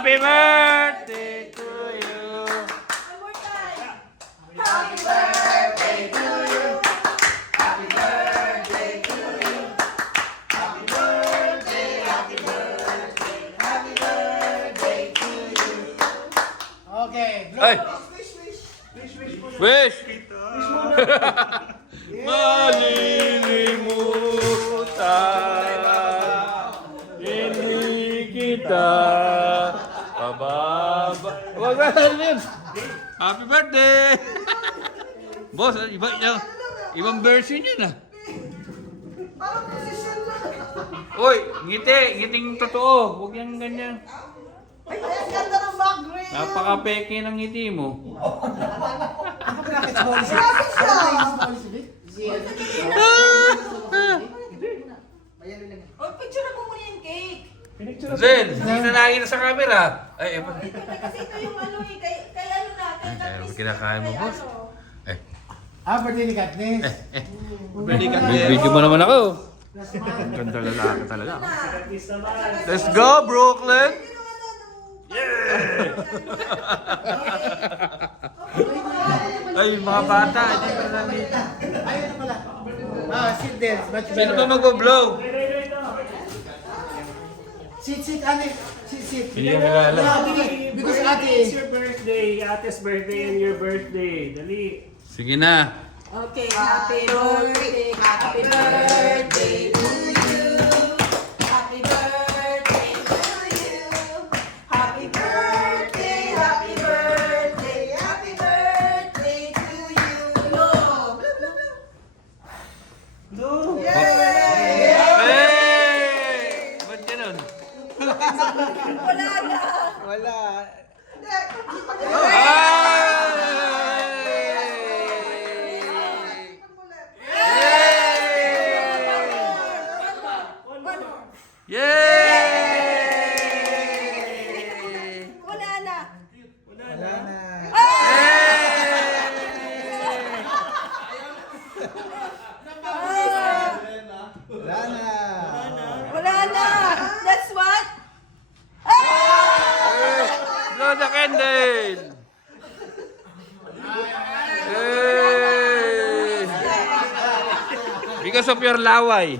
Happy birthday to you. One more time. Happy birthday to you. Happy birthday to you. Happy birthday, happy birthday, happy birthday to you. Okay. Ay! Wish. Wish! Malilimutan, hindi kita pababa. Wag na, Lims! Happy birthday! Boss, ibang version yun ah. Parang posisyon lang. Uy, ngiting totoo. Huwag yung ganyan. Ay, ang ganda ng background. Napaka-peke ng ngiti mo. Bakit small siya? Grabe siya. Oh, picture na mo muna yung cake. Zen, hindi na nakita sa camera. Ay, Kasi ito yung ano eh, kay ano na, kay Katniss. kinakain mo, Kay boss? ano. Birthday ni Katniss. Video mo naman ako. Ang ganda lalaki talaga. Let's go, Brooklyn! Ay, mga bata, hindi pa namin. Ayun na pala. Sit there. Sino ba mag-blow? Sit, ate. Sit. Hindi ka kilala. Because ate. It's your birthday, Ate's birthday and your birthday. Dali. Sige na. Okay, happy birthday to you. Happy birthday to you. Happy birthday, happy birthday, happy birthday to you. No. Yay! Hey! Ba't ganun? Wala na. Wala. Yay! Wala na. Wala na. Wala na. Wala na. That's what? Blow the candle! Yay! Because of your laway.